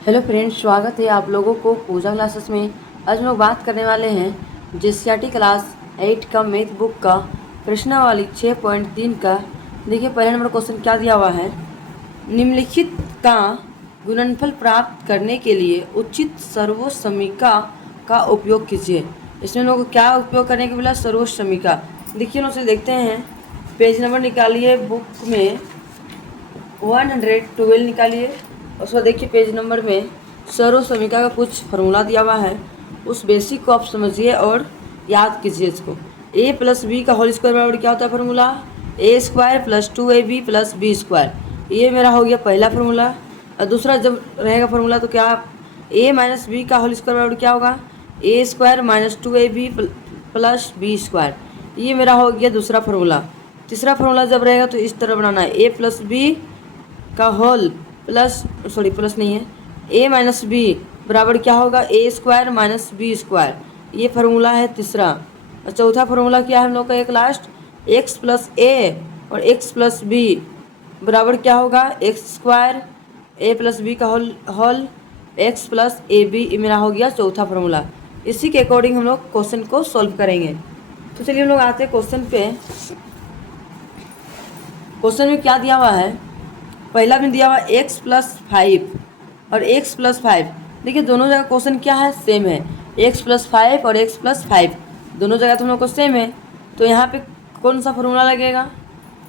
Hello friends, स्वागत है आप लोगों को पूजा क्लासेस में। आज हम लोग बात करने वाले हैं जीसीआरटी क्लास 8 का मैथ बुक का प्रश्नावली 6.3 का। देखिए पहले नंबर क्वेश्चन क्या दिया हुआ है। निम्नलिखित का गुणनफल प्राप्त करने के लिए उचित सर्वोच्च समीका का उपयोग कीजिए। इसमें लोग क्या उपयोग करने के बोला, सर्वोच्च समीका। देखिए उनसे देखते हैं, पेज नंबर निकालिए बुक में 112 निकालिए। उसके बाद देखिए पेज नंबर में सर्व समीका का कुछ फार्मूला दिया हुआ है, उस बेसिक को आप समझिए और याद कीजिए इसको। a प्लस बी का होल स्क्वायर बराबर क्या होता है formula, a square plus 2ab plus B square. ये मेरा हो गया पहला फार्मूला। और दूसरा जब रहेगा फार्मूला तो क्या, a माइनस बी का होल स्क्वायर बराबर क्या होगा, a square minus 2ab plus B square. ये मेरा हो गया दूसरा फार्मूला। तीसरा फार्मूला जब रहेगा तो इस तरह बनाना है, a प्लस बी का होल प्लस प्लस नहीं है, a माइनस बी बराबर क्या होगा, a square minus B square. ये फार्मूला है तीसरा। और चौथा फार्मूला क्या है हम लोग का, एक लास्ट, x प्लस ए और x प्लस बी बराबर क्या होगा, x square A plus B का whole x plus A B. मेरा हो गया चौथा फार्मूला। इसी के अकॉर्डिंग हम लोग क्वेश्चन को सॉल्व करेंगे। तो चलिए हम लोग आते हैं क्वेश्चन पे। क्वेश्चन में क्या दिया हुआ है, पहला में दिया हुआ x प्लस 5 और x प्लस 5। देखिए दोनों जगह क्वेश्चन क्या है, सेम है। x प्लस 5 और x प्लस 5 दोनों जगह तो हम लोग को सेम है। तो यहाँ पे कौन सा फार्मूला लगेगा,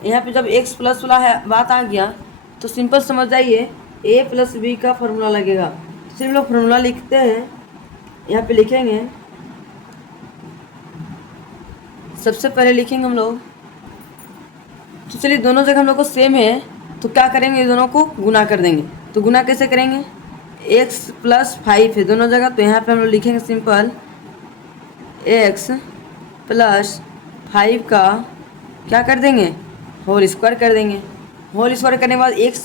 यहाँ पे जब x प्लस वाला है बात आ गया तो सिंपल समझ जाइए, a प्लस बी का फार्मूला लगेगा। तो चलिए हम लोग फार्मूला लिखते हैं, यहाँ पे लिखेंगे। सबसे पहले लिखेंगे हम लोग, तो चलिए दोनों जगह हम लोग को सेम है तो क्या करेंगे, दोनों को गुना कर देंगे। तो गुना कैसे करेंगे, x प्लस 5 है दोनों जगह, तो यहाँ पे हम लोग लिखेंगे सिंपल x प्लस 5 का क्या कर देंगे, होल स्क्वायर कर देंगे। होल स्क्वायर करने के बाद x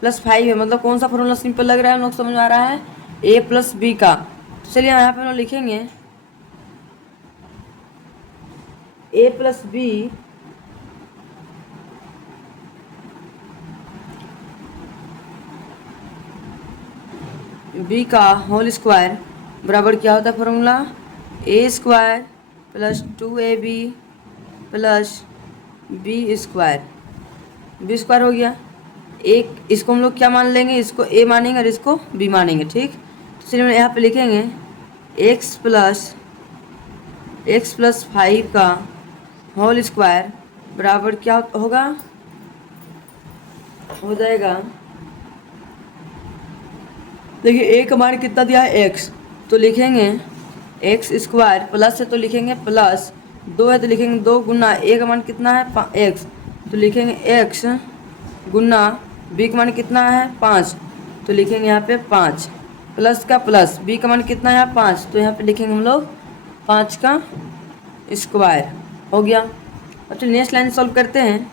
प्लस 5 है, मतलब कौन सा फॉर्मूला सिंपल लग रहा है हम लोग समझ में आ रहा है, a प्लस बी का। तो चलिए यहाँ पे हम लोग लिखेंगे a प्लस बी बी का होल स्क्वायर बराबर क्या होता है formula, a square plus 2ab plus B square. B square हो गया। एक इसको हम लोग क्या मान लेंगे, इसको a मानेंगे और इसको b मानेंगे, ठीक। तो चलिए यहाँ पे लिखेंगे x प्लस 5 का होल स्क्वायर बराबर क्या होगा, हो जाएगा, देखिए a का मान कितना दिया है x, तो लिखेंगे एक्स स्क्वायर, प्लस है तो लिखेंगे प्लस, 2 है तो लिखेंगे 2 गुना a का मान कितना है x, तो लिखेंगे x गुना b का मान कितना है 5, तो लिखेंगे यहाँ पे 5 प्लस का प्लस, b का मान कितना है 5, तो यहाँ पे लिखेंगे हम लोग 5 का स्क्वायर। हो गया। अब चलिए नेक्स्ट लाइन सॉल्व करते हैं।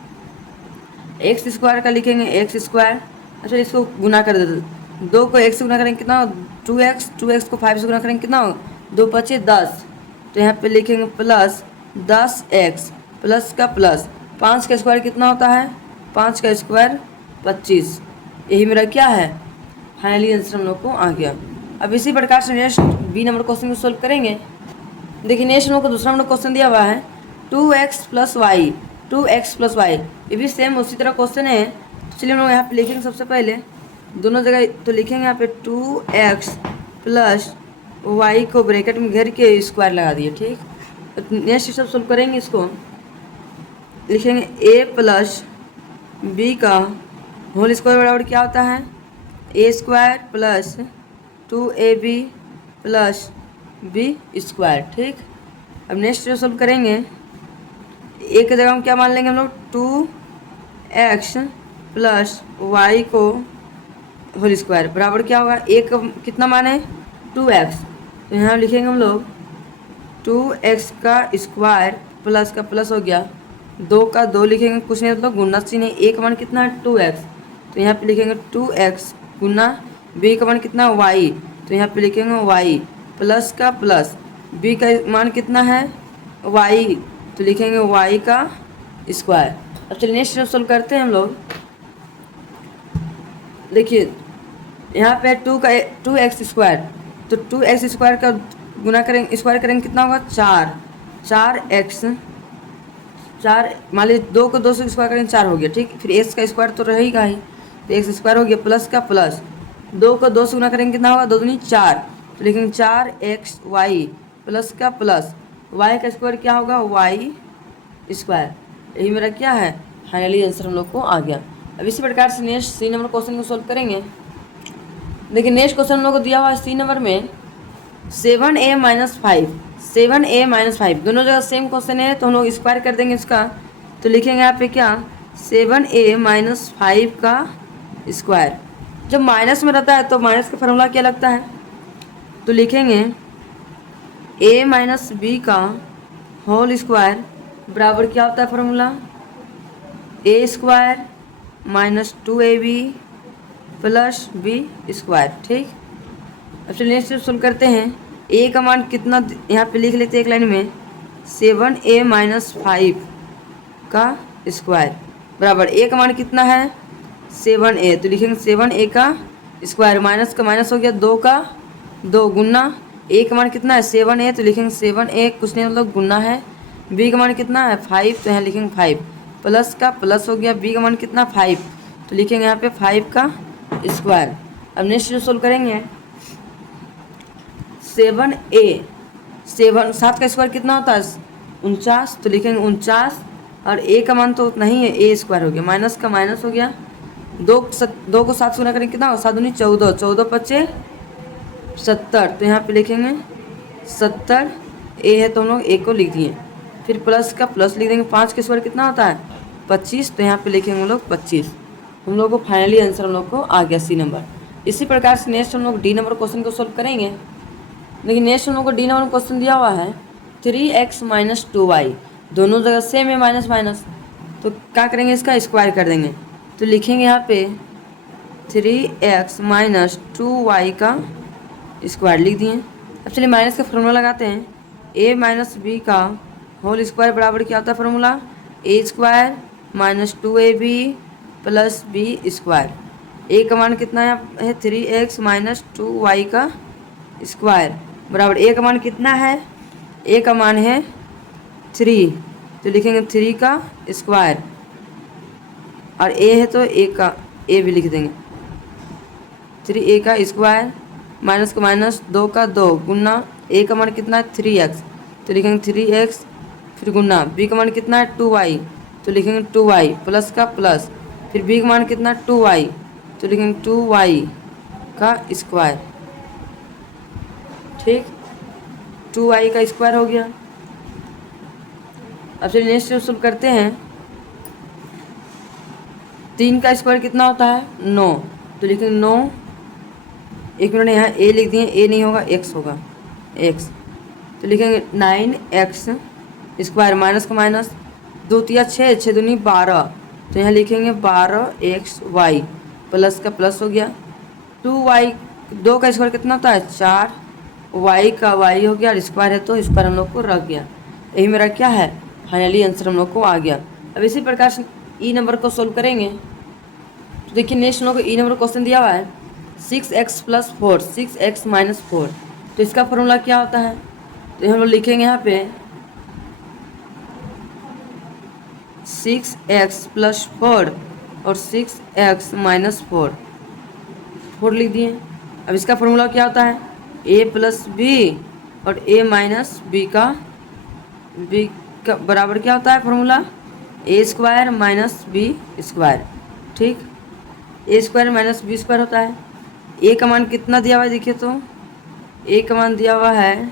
एक्स स्क्वायर का लिखेंगे एक्स स्क्वायर, अच्छा इसको गुना कर देते, 2 को x से गुना करेंगे कितना, 2x, 2x को 5 से गुना करेंगे कितना, 2 पचे 10, तो यहाँ पे लिखेंगे प्लस 10x प्लस का प्लस 5 का स्क्वायर कितना होता है, 5 का स्क्वायर 25। यही मेरा क्या है, फाइनली आंसर हम लोग को आ गया। अब इसी प्रकार से नेक्स्ट बी नंबर क्वेश्चन को सॉल्व करेंगे। देखिए नेक्स्ट हम लोग को दूसरा नंबर क्वेश्चन दिया हुआ है 2x plus Y, 2x plus Y, ये भी सेम उसी तरह क्वेश्चन है। तो चलिए हम लोग यहाँ पे लिखेंगे सबसे पहले दोनों जगह, तो लिखेंगे यहाँ पे 2x प्लस वाई को ब्रैकेट में घेर के स्क्वायर लगा दिए, ठीक। तो नेक्स्ट सब सोल्व करेंगे, इसको लिखेंगे a प्लस बी का होल स्क्वायर बराबर क्या होता है, a square plus 2ab plus B square, ठीक। अब नेक्स्ट जो सोल्व करेंगे, ए की जगह हम क्या मान लेंगे हम लोग, 2x प्लस वाई को होल स्क्वायर बराबर क्या होगा, एक कितना मान है 2x, तो यहाँ लिखेंगे हम लोग 2x का स्क्वायर प्लस का प्लस हो गया, 2 का 2 लिखेंगे, कुछ नहीं मतलब गुना चिन्ह, एक मान कितना है 2x, तो यहाँ पे लिखेंगे 2x गुना b का मान कितना y, तो यहाँ पे लिखेंगे y प्लस का प्लस, b का मान कितना है y, तो लिखेंगे y का स्क्वायर। अब चलिए नेक्स्ट सोल्व करते हैं हम लोग। देखिए यहाँ पे 2x², तो 2x² का गुना करेंगे, स्क्वायर करेंगे, कितना होगा 4x, 4 मान लीजिए 2 को 2 से स्क्वायर करेंगे 4 हो गया, ठीक। फिर x का स्क्वायर तो रहेगा ही, तो x² हो गया, प्लस का प्लस, 2 को 2 से गुना करेंगे कितना होगा, 2 दूनी 4, तो लिखेंगे 4xy, प्लस का प्लस y का स्क्वायर क्या होगा, y²। यही मेरा क्या है, फाइनली आंसर हम लोग को आ गया। अब इसी प्रकार से नेक्स्ट सी नंबर क्वेश्चन को सोल्व करेंगे। देखिए नेक्स्ट क्वेश्चन हम लोग को दिया हुआ है सी नंबर में 7a-5, 7a-5 दोनों जगह सेम क्वेश्चन है, तो हम लोग स्क्वायर कर देंगे इसका, तो लिखेंगे यहाँ पे क्या 7a-5 का स्क्वायर। जब माइनस में रहता है तो माइनस का फॉर्मूला क्या लगता है, तो लिखेंगे a - b का होल स्क्वायर बराबर क्या होता है formula, a² - 2ab plus b², ठीक। अब चलिए नेक्स्ट सोल्व करते हैं। a का मान कितना, यहाँ पे लिख लेते हैं एक लाइन में, 7a - 5 का स्क्वायर बराबर a का मान कितना है 7a, तो लिखेंगे 7a का स्क्वायर, माइनस का माइनस हो गया, 2 का 2 गुना, a का मान कितना है 7a, तो लिखेंगे 7a कुछ नहीं मतलब गुना है, b का मान कितना है 5, तो यहाँ लिखेंगे 5, प्लस का प्लस हो गया, b का मान कितना 5, तो लिखेंगे यहाँ पे 5 का स्क्वायर। अब नेक्स्ट जो सोल्व करेंगे 7 का स्क्वायर कितना होता है 49, तो लिखेंगे 49, और a का मान तो उतना ही है, a² हो गया, माइनस का माइनस हो गया, 2 को 7 से गुना करेंगे कितना, 7 दूनी 14, 14 पच्चे 70, तो यहाँ पे लिखेंगे 70, a है तो हम लोग a को लिख दिए, फिर प्लस का प्लस लिख देंगे, 5 का स्क्वायर कितना होता है 25, तो यहाँ पे लिखेंगे हम लोग 25। हम लोग को फाइनली आंसर हम लोग को आ गया सी नंबर। इसी प्रकार से नेक्स्ट हम लोग डी नंबर क्वेश्चन को सोल्व करेंगे। लेकिन नेक्स्ट हम लोग को डी नंबर क्वेश्चन दिया हुआ है 3x - 2y, दोनों जगह सेम है माइनस माइनस, तो क्या करेंगे इसका स्क्वायर कर देंगे, तो लिखेंगे यहाँ पे 3x - 2y का स्क्वायर लिख दिए। अब चलिए माइनस का फॉर्मूला लगाते हैं, a - b का होल स्क्वायर बराबर क्या होता है formula, a² - 2ab plus b²। a का मान कितना है 3x - 2y का स्क्वायर बराबर a का मान कितना है, a का मान है 3, तो लिखेंगे 3 का स्क्वायर, और a है तो a भी लिख देंगे, 3a का स्क्वायर, माइनस का माइनस, 2 का 2 गुना, a का मान कितना है 3x, तो लिखेंगे 3x, फिर गुना, b का मान कितना है 2y, तो लिखेंगे 2y प्लस का प्लस, फिर b का मान कितना 2y, तो लिखेंगे 2y का स्क्वायर, ठीक, 2y का स्क्वायर हो गया। अब चलिए नेक्स्ट सोल्व करते हैं। 3 का स्क्वायर कितना होता है 9, तो लिखेंगे 9, एक मिनट यहाँ a लिख दिए, a नहीं होगा x होगा, x, तो लिखेंगे 9x स्क्वायर, माइनस का माइनस, 2 तिया 6, 6 दूनी 12, तो यहाँ लिखेंगे 12xy प्लस का प्लस हो गया, 2y, 2 का स्क्वायर कितना होता है 4, y का y हो गया, और स्क्वायर है तो स्क्वायर हम लोग को रख गया। यही मेरा क्या है फाइनली आंसर हम लोग को आ गया। अब इसी प्रकार से ई नंबर को सोल्व करेंगे। तो देखिए नेक्स्ट हम लोग को ई नंबर क्वेश्चन दिया हुआ है 6x + 4, 6x - 4, तो इसका फॉर्मूला क्या होता है, तो हम लोग लिखेंगे यहाँ पे 6x + 4 और 6x - 4 लिख दिए। अब इसका फॉर्मूला क्या होता है a + b और a - b का बराबर क्या होता है फॉर्मूला a² - b², ठीक, a² - b² होता है। a का मान कितना दिया हुआ है देखिए, तो a का मान दिया हुआ है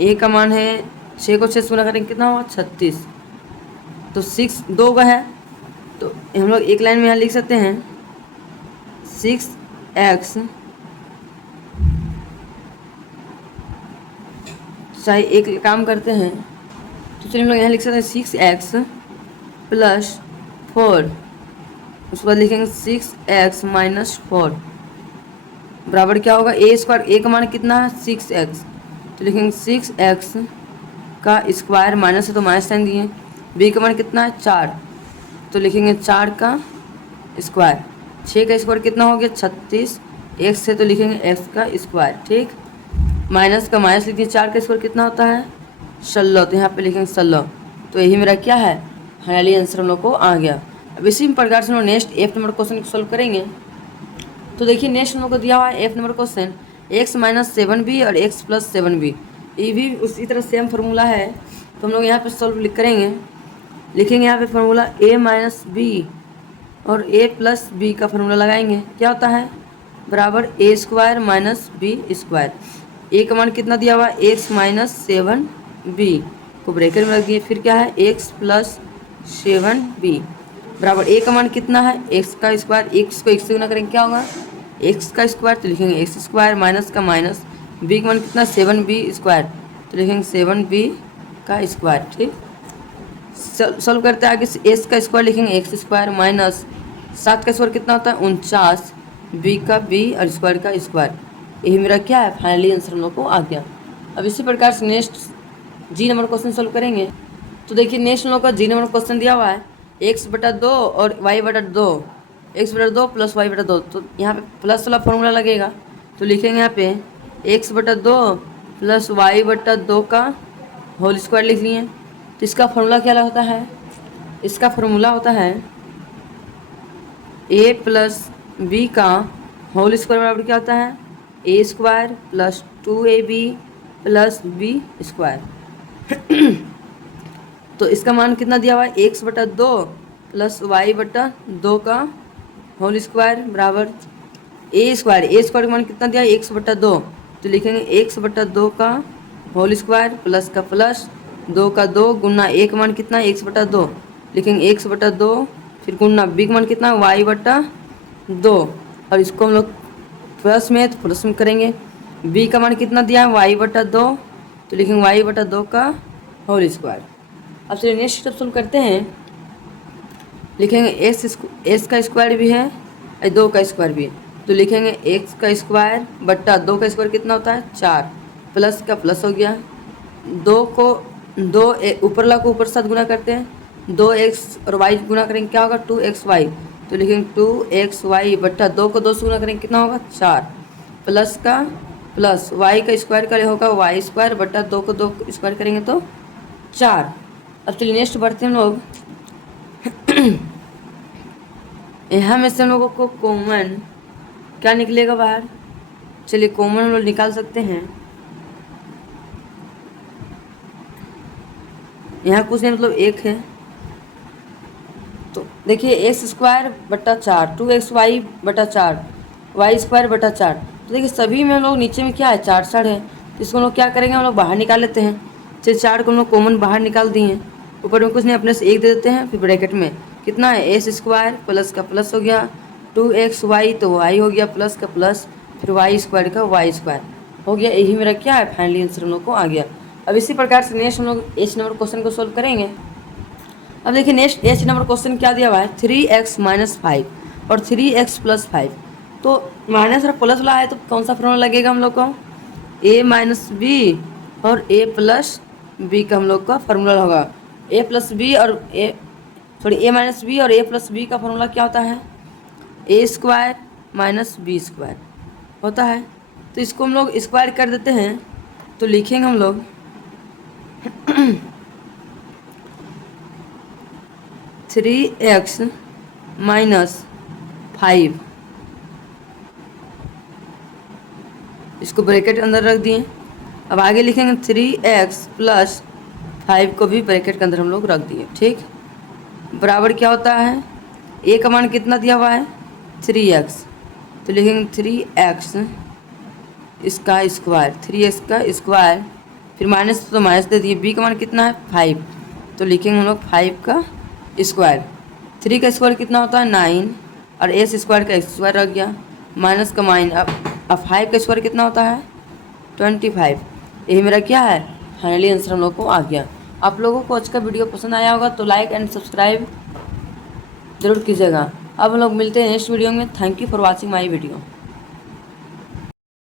a का मान है 6 को 6 से गुणा करेंगे कितना हुआ 36, तो 6 2 का है, तो हम लोग एक लाइन में यहाँ लिख सकते हैं 6x, चाहे एक काम करते हैं, तो चलिए हम लोग यहाँ लिख सकते हैं 6x + 4, उसके बाद लिखेंगे 6x - 4 बराबर क्या होगा a², a का मान कितना है 6x, तो लिखेंगे 6x का स्क्वायर, माइनस है तो माइनस साइन दिए, बी का मान कितना है 4, तो लिखेंगे 4 का स्क्वायर। 6 का स्क्वायर कितना हो गया 36, एक्स है तो लिखेंगे एक्स का स्क्वायर। ठीक, माइनस का माइनस लिखिए, 4 का स्क्वायर कितना होता है 16, तो यहाँ पे लिखेंगे 16। तो यही मेरा क्या है फाइनली आंसर हम लोग को आ गया। अब इसी प्रकार से हम लोग नेक्स्ट एफ नंबर क्वेश्चन को सोल्व करेंगे। तो देखिए नेक्स्ट हम लोग को दिया हुआ है F number question x minus 7b और एक्स प्लस 7b, ये भी उसी तरह सेम फार्मूला है। तो हम लोग यहाँ पे सोल्व करेंगे, लिखेंगे यहाँ पे फार्मूला a माइनस बी और a प्लस बी का फार्मूला लगाएंगे, क्या होता है बराबर a square minus B square. a का मान कितना दिया हुआ है एक्स माइनस 7b को ब्रैकेट में रख दिए, फिर क्या है x प्लस 7b बराबर a का मान कितना है x का स्क्वायर, x को x से गुना करेंगे क्या होगा x का स्क्वायर, तो लिखेंगे एक्स स्क्वायर माइनस का माइनस, b का मान कितना 7b स्क्वायर, तो लिखेंगे 7b का स्क्वायर। ठीक, सॉल्व करते हैं आगे से, एस का स्क्वायर लिखेंगे एक्स स्क्वायर माइनस 7 का स्क्वायर कितना होता है 49, बी का बी और स्क्वायर का स्क्वायर। यही मेरा क्या है फाइनली आंसर हम लोग को आ गया। अब इसी प्रकार से नेक्स्ट जी नंबर क्वेश्चन सॉल्व करेंगे। तो देखिए नेक्स्ट हम लोग का जी नंबर क्वेश्चन दिया हुआ है x/2 और y/2, x/2 प्लस y/2, तो यहाँ पे प्लस वाला फॉर्मूला लगेगा, तो लिखेंगे यहाँ पे x/2 प्लस y/2 का होल स्क्वायर लिख लिए। तो इसका फॉर्मूला क्या होता है, इसका फॉर्मूला होता है a प्लस बी का होल स्क्वायर बराबर क्या होता है a square plus 2ab plus B square. तो इसका मान कितना दिया हुआ है x/2 प्लस y/2 का होल स्क्वायर बराबर a स्क्वायर का मान कितना दिया है x/2, तो लिखेंगे x/2 का होल स्क्वायर प्लस का प्लस 2 का 2 गुना a का मान कितना है x/2, लिखेंगे x/2 फिर गुना b का मान कितना y/2, और इसको हम लोग प्लस में तो प्लस में करेंगे, b का मान कितना दिया है y/2, तो लिखेंगे y/2 का होल स्क्वायर। अब चलिए नेक्स्ट स्टेप सोल्व करते हैं, लिखेंगे एस का स्क्वायर भी है और 2 का स्क्वायर भी है, तो लिखेंगे एक्स का स्क्वायर बट्टा 2 का स्क्वायर कितना होता है 4, प्लस का प्लस हो गया, 2 को 2 ऊपर ला को ऊपर साथ गुना करते हैं, 2x और y गुना करेंगे क्या होगा 2xy, तो लिखेंगे 2xy बट्टा 2 को 2 से गुना करेंगे कितना होगा 4, प्लस का प्लस y का स्क्वायर का होगा y स्क्वायर बट्टा 2 को 2 स्क्वायर करेंगे तो 4। अब चलिए नेक्स्ट बढ़ते हैं हम लोग। यहाँ में से हम लोगों को कॉमन क्या निकलेगा बाहर, चलिए कॉमन हम लोग निकाल सकते हैं, यहाँ कुछ नहीं मतलब एक है, तो देखिए एक्स स्क्वायर बट्टा 4 2xy बटा 4 y स्क्वायर बटा 4, तो देखिए सभी में हम लोग नीचे में क्या है 4 है, तो इसको हम लोग क्या करेंगे हम लोग बाहर निकाल लेते हैं। चलिए 4 को हम लोग कॉमन बाहर निकाल दिए हैं, ऊपर में कुछ नहीं अपने से 1 दे देते हैं, फिर ब्रैकेट में कितना है एस स्क्वायर प्लस का प्लस हो गया 2xy तो y हो गया प्लस का प्लस फिर y स्क्वायर का y स्क्वायर हो गया। यही मेरा क्या है फाइनली आंसर हम लोग को आ गया। अब इसी प्रकार से नेक्स्ट हम लोग एच नंबर क्वेश्चन को सोल्व करेंगे। अब देखिए नेक्स्ट एच नंबर क्वेश्चन क्या दिया हुआ है 3x माइनस 5 और 3x प्लस 5, तो माइनस और प्लस वाला है तो कौन सा फॉर्मूला लगेगा हम लोग को a माइनस बी और a प्लस बी का हम लोग का फॉर्मूला होगा, a प्लस बी और a माइनस बी और a प्लस बी का फॉर्मूला क्या होता है a square minus B square होता है। तो इसको हम लोग स्क्वायर कर देते हैं, तो लिखेंगे हम लोग 3x माइनस 5, इसको ब्रैकेट अंदर रख दिए। अब आगे लिखेंगे 3x प्लस 5 को भी ब्रैकेट के अंदर हम लोग रख दिए। ठीक, बराबर क्या होता है a का मान कितना दिया हुआ है 3x, तो लिखेंगे 3x इसका स्क्वायर 3x का स्क्वायर फिर माइनस तो माइनस दे दिए, b का मान कितना है 5, तो लिखेंगे हम लोग 5 का स्क्वायर, 3 का स्क्वायर कितना होता है 9 और s स्क्वायर का स्क्वायर रख गया माइनस का माइन, अब 5 का स्क्वायर कितना होता है 25। यही मेरा क्या है फाइनली आंसर हम लोग को आ गया। आप लोगों को आज का वीडियो पसंद आया होगा तो लाइक एंड सब्सक्राइब जरूर कीजिएगा। अब हम लोग मिलते हैं नेक्स्ट वीडियो में। Thank you for watching my video.